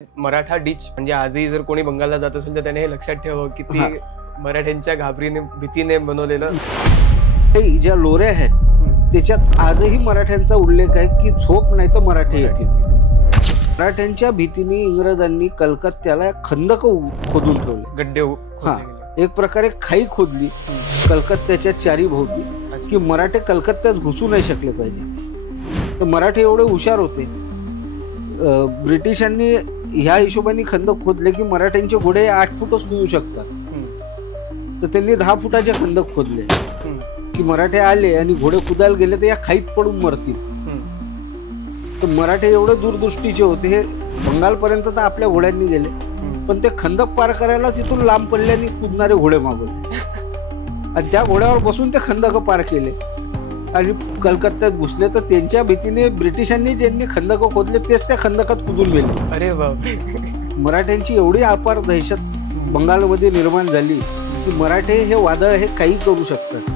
Maratha ditch म्हणजे आजही जर कोणी बंगालला जात असेल तर त्याने हे लक्षात ठेवावं की ती मराठ्यांच्या घाबरीने भीतीने बनवलेलं. ज्या लोऱ्या आहेत त्याच्यात आजही मराठ्यांचा उल्लेख आहे की झोप नाही तर मराठी येतील. मराठ्यांच्या भीतीने इंग्रजांनी कलकत्त्याला खंदक खोदून ठेवले, गड्डे. एक प्रकारे खाई खोदली कलकत्त्याच्या चारी भोवती की मराठे कलकत्त्यात घुसू नाही शकले पाहिजे. तर मराठे एवढे हुशार होते, ब्रिटिशांनी ह्या हिशोबाने खंदक खोदले की मराठ्यांचे घोडे 8 फूटच खोदू शकतात. तर त्यांनी 10 फुटाचे खंदक खोदले की मराठे आले आणि घोडे कुदायला गेले तर या खाईत पडून मरतील. तर मराठे एवढे दूरदृष्टीचे होते, हे बंगालपर्यंत तर आपल्या घोड्यांनी गेले, पण ते खंदक पार करायला तिथून लांब पडल्याने कुदणारे घोडे मागवले आणि त्या घोड्यावर बसून ते खंदक पार केले आणि कलकत्त्यात घुसले. तर त्यांच्या भीतीने ब्रिटिशांनी ज्यांनी खंदक खोदले तेच त्या खंदकात कुदून गेले. अरे बापरे. मराठ्यांची एवढी अपार दहशत बंगालमध्ये निर्माण झाली की मराठे हे वादळ हे काही करू शकतात.